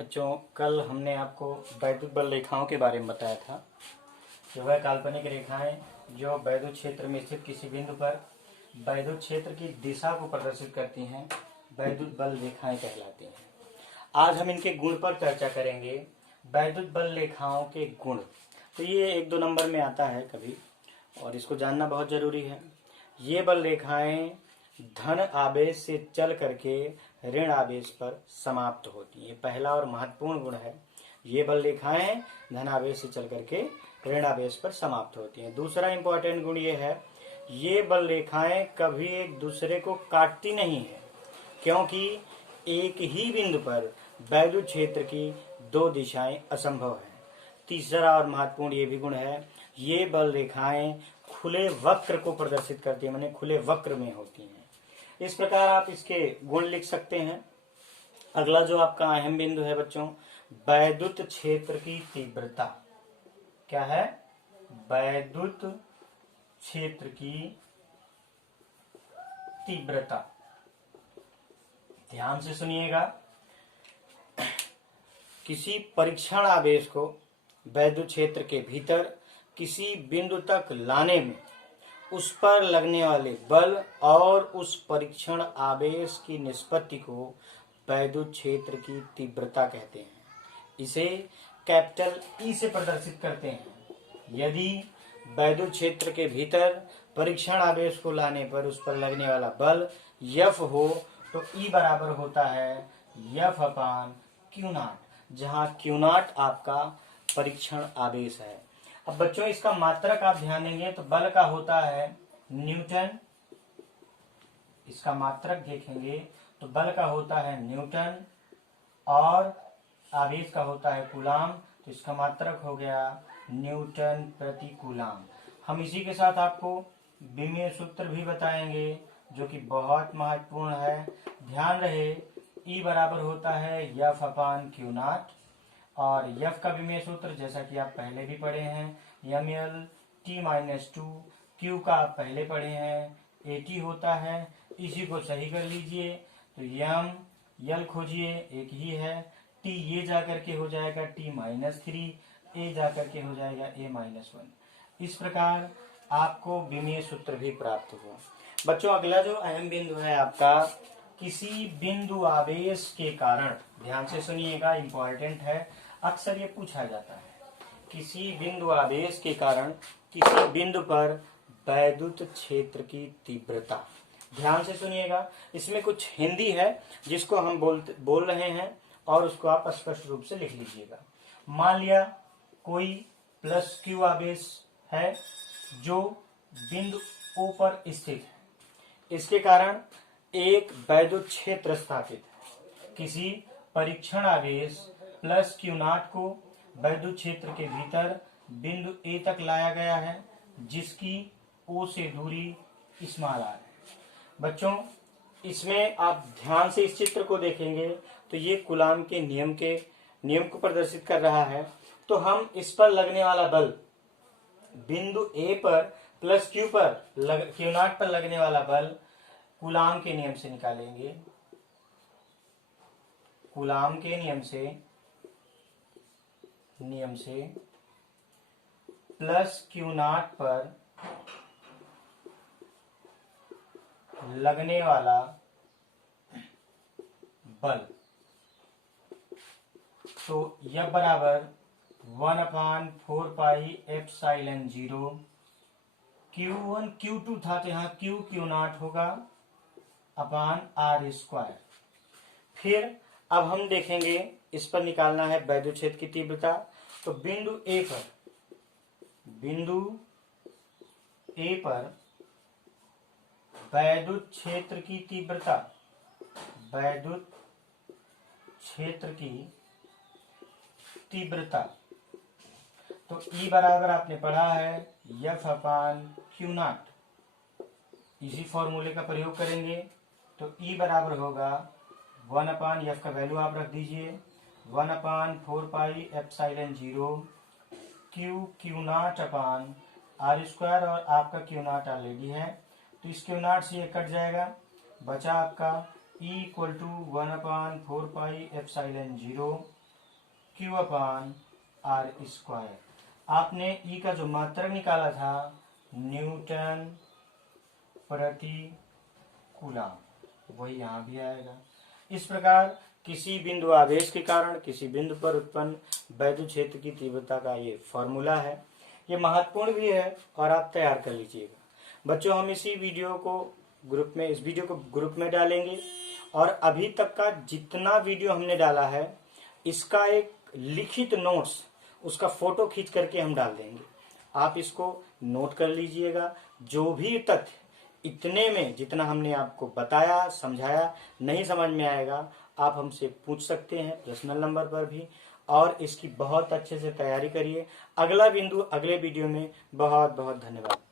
बच्चों, कल हमने आपको वैद्युत बल रेखाओं के बारे में बताया था। जो है काल्पनिक रेखाएं जो वैद्युत क्षेत्र में स्थित किसी बिंदु पर वैद्युत क्षेत्र की दिशा को प्रदर्शित करती हैं, वैद्युत बल रेखाएं कहलाती हैं। आज हम इनके गुण पर चर्चा करेंगे। वैद्युत बल रेखाओं के गुण, तो ये 1-2 नंबर में आता है कभी, और इसको जानना बहुत जरूरी है। ये बल रेखाएं धन आवेश से चल करके ऋण आवेश पर समाप्त होती है। पहला और महत्वपूर्ण गुण है, ये बल रेखाएं धन आवेश से चल करके ऋण आवेश पर समाप्त होती हैं। दूसरा इंपॉर्टेंट गुण ये है, ये बल रेखाएं कभी एक दूसरे को काटती नहीं है, क्योंकि एक ही बिंदु पर वैद्युत क्षेत्र की 2 दिशाएं असंभव है। तीसरा और महत्वपूर्ण ये भी गुण है, ये बल रेखाएं खुले वक्र को प्रदर्शित करती है, माने खुले वक्र में होती हैं। इस प्रकार आप इसके गुण लिख सकते हैं। अगला जो आपका अहम बिंदु है बच्चों, वैद्युत क्षेत्र की तीव्रता। क्या है? वैद्युत क्षेत्र की तीव्रता। ध्यान से सुनिएगा। किसी परीक्षण आवेश को वैद्युत क्षेत्र के भीतर किसी बिंदु तक लाने में उस पर लगने वाले बल और उस परीक्षण आवेश की निष्पत्ति को वैद्युत क्षेत्र की तीव्रता कहते हैं। इसे कैपिटल ई से प्रदर्शित करते हैं। यदि वैद्युत क्षेत्र के भीतर परीक्षण आवेश को लाने पर उस पर लगने वाला बल F हो तो E बराबर होता है F/Q0, जहां Q0 आपका परीक्षण आवेश है। अब बच्चों, इसका मात्रक आप ध्यान देंगे तो बल का होता है न्यूटन। इसका मात्रक देखेंगे तो बल का होता है न्यूटन और आवेश का होता है कूलाम, तो इसका मात्रक हो गया न्यूटन प्रति कूलाम। हम इसी के साथ आपको विमीय सूत्र भी बताएंगे जो कि बहुत महत्वपूर्ण है। ध्यान रहे, E बराबर होता है F/Q0 और F का विमीय सूत्र जैसा कि आप पहले भी पढ़े हैं mL/T-2। Q का आप पहले पढ़े हैं AT होता है। इसी को सही कर लीजिए तो M L खोजिए, एक ही है। T ये जाकर के हो जाएगा T-3, A जाकर के हो जाएगा A-1। इस प्रकार आपको विमीय सूत्र भी प्राप्त हुआ। बच्चों, अगला जो अहम बिंदु है आपका, किसी बिंदु आवेश के कारण, ध्यान से सुनिएगा, इंपॉर्टेंट है, अक्सर ये पूछा जाता है। किसी बिंदु आवेश के कारण किसी बिंदु पर वैद्युत क्षेत्र की तीव्रता। ध्यान से सुनिएगा, इसमें कुछ हिंदी है जिसको हम बोल रहे हैं और उसको आप स्पष्ट रूप से लिख लीजिएगा। मान लिया कोई +Q आवेश है जो बिंदु O पर स्थित है। इसके कारण एक वैद्युत क्षेत्र स्थापित है। किसी परीक्षण आवेश +Q0 को वैद्युत क्षेत्र के भीतर बिंदु A तक लाया गया है, जिसकी O से दूरी r है। बच्चों, इसमें आप ध्यान से इस चित्र को देखेंगे तो ये कूलाम के नियम को प्रदर्शित कर रहा है। तो हम इस पर लगने वाला बल बिंदु A पर +Q पर Q0 पर लगने वाला बल कूलाम के नियम से निकालेंगे। कूलाम के नियम से +Q0 पर लगने वाला बल, तो यह बराबर 1/4πε0 Q1 Q2 था तो यहाँ Q0 होगा r²। फिर अब हम देखेंगे, इस पर निकालना है वैद्युत क्षेत्र की तीव्रता। तो बिंदु A पर वैद्युत क्षेत्र की तीव्रता, वैद्युत क्षेत्र की तीव्रता, तो E बराबर आपने पढ़ा है F/Q0। इसी फॉर्मूले का प्रयोग करेंगे तो E बराबर होगा 1/F का वैल्यू आप रख दीजिए 1/4πε0 Q0/r², और आपका Q0 ऑलरेडी है तो इस Q0 से ये कट जाएगा, बचा आपका E = 1/4πε0 Q/R²। आपने E का जो मात्रक निकाला था न्यूटन प्रति कूलम, वही यहाँ भी आएगा। इस प्रकार किसी बिंदु आवेश के कारण किसी बिंदु पर उत्पन्न वैद्युत क्षेत्र की तीव्रता का ये फॉर्मूला है। ये महत्वपूर्ण भी है और आप तैयार कर लीजिएगा। बच्चों, हम इस वीडियो को ग्रुप में डालेंगे और अभी तक का जितना वीडियो हमने डाला है इसका एक लिखित नोट्स, उसका फोटो खींच करके हम डाल देंगे। आप इसको नोट कर लीजिएगा। जो भी तथ्य इतने में जितना हमने आपको बताया समझाया नहीं समझ में आएगा, आप हमसे पूछ सकते हैं पर्सनल नंबर पर भी, और इसकी बहुत अच्छे से तैयारी करिए। अगला बिंदु अगले वीडियो में। बहुत बहुत धन्यवाद।